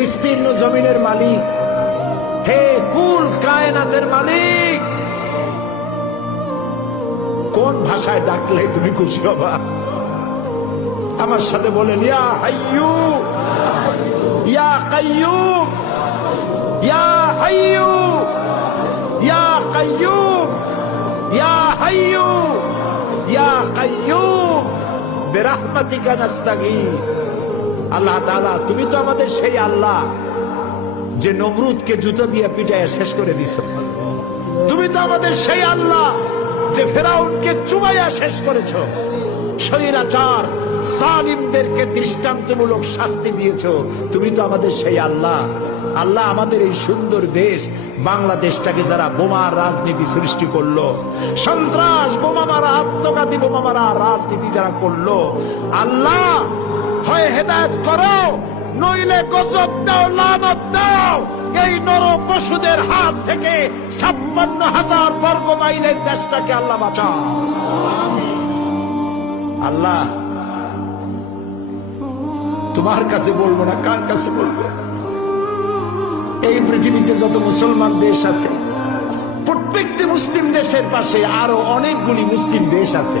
বিস্তীর্ণ জমিনের মালিক, হে কুল কায়নাতের মালিক, কোন ভাষায় ডাকলে তুমি খুশি হবা? আমার সাথে বলেন, ইয়া হাইয়ু ইয়া কাইয়ুম, ইয়া হাইয়ু ইয়া কাইয়ুম, ইয়া হাইয়ু ইয়া কাইয়ুম বিরহমাতিকা নাস্তাগীস। আল্লাহ তাআলা, তুমি তো আমাদের সেই আল্লাহ যে নমরুদকে জুতো দিয়ে পিটাইয়া শেষ করে দিছ। তুমি তো আমাদের সেই আল্লাহ যে ফেরাউনকে চুবাইয়া শেষ করেছ। স্বৈরাচার জালিমদেরকে দৃষ্টান্তমূলক শাস্তি দিয়েছ। তুমি তো আমাদের সেই আল্লাহ। আল্লাহ, আমাদের এই সুন্দর দেশ বাংলাদেশটাকে যারা বোমার রাজনীতি সৃষ্টি করলো, সন্ত্রাস, বোমা মারা, আত্মঘাতী বোমা মারা রাজনীতি যারা করলো, আল্লাহ হয় হেদায়েত করো, নইলে গজব দাও, লানত দাও। এই নর পশুদের হাত থেকে 56,000 বর্গ মাইলের দেশটাকে আল্লাহ বাঁচাও। আল্লাহ, তোমার কাছে বলবো না, কার কাছে বলবো? এই পৃথিবীতে যত মুসলমান দেশ আছে, প্রত্যেকটি মুসলিম দেশের পাশে আরো অনেকগুলি মুসলিম দেশ আছে।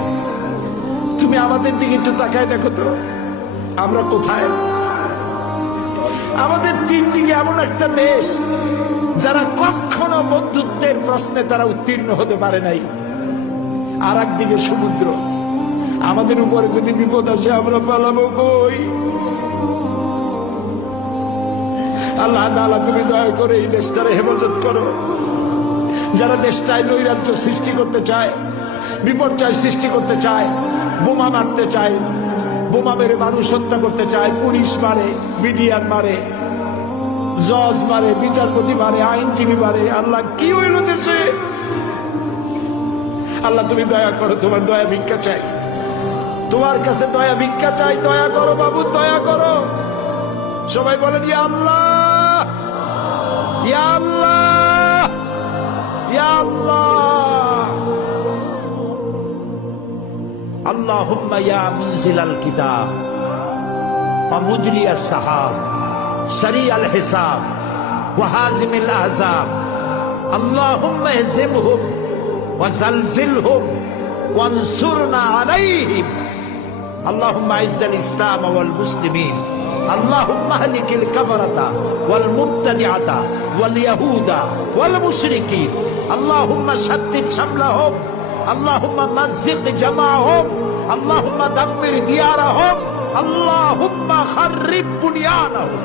তুমি আমাদের দিকে একটু তাকায় দেখো তো, আমরা কোথায়? আমাদের তিন দিকে এমন একটা দেশ যারা কখনো বন্ধুত্বের প্রশ্নে তারা উত্তীর্ণ হতে পারে নাই, আর একদিকে সমুদ্র। আমাদের উপরে যদি বিপদ আসে আমরা পালাবো কই? আল্লাহ তাআলা, তুমি দয়া করে এই দেশটারে হেফাজত করো। যারা দেশটায় নৈরাজ্য সৃষ্টি করতে চায়, বিপর্যয় সৃষ্টি করতে চায়, বোমা মারতে চায়, বোমা মেরে মানুষ হত্যা করতে চায়, পুলিশ মারে, মিডিয়ার মারে, জজ মারে, বিচারপতি মারে, আইনজীবী মারে। আল্লাহ, কি হইল দেশে? আল্লাহ, তুমি দয়া করো, তোমার দয়া ভিক্ষা চাই, তোমার কাছে দয়া ভিক্ষা চাই। দয়া করো বাবু, দয়া করো। সবাই বলেন, ইয়া আল্লাহ, ইয়া আল্লাহ, ইয়া আল্লাহ। আল্লাহুম্মা ইয়া মুনজিলাল কিতাব ওয়া মুজরিয়াস সাহাব সারিয়াল হিসাব ওয়া হাজিমিল আহজাব, আল্লাহুম্মা ইহজিমহুম ওয়া জালজিলহুম ওয়ানসুরনা আলাইহিম, আল্লাহুম্মা আইজ্জাল ইসলাম ওয়াল মুসলিমিন, আল্লাহুম্মা আহলিকিল কাফারাতা ওয়াল মুবতাদিআতা ওয়াল ইয়াহুদা ওয়াল মুশরিকিন, আল্লাহুম্মা শাদ্দিদ শামলাহুম, আল্লাহুম্মা মাযযিক জামাআহুম, আল্লাহুম্মা দাম্মির দিয়ারাহুম, আল্লাহুম্মা খাররিব বুনিয়ানাহুম।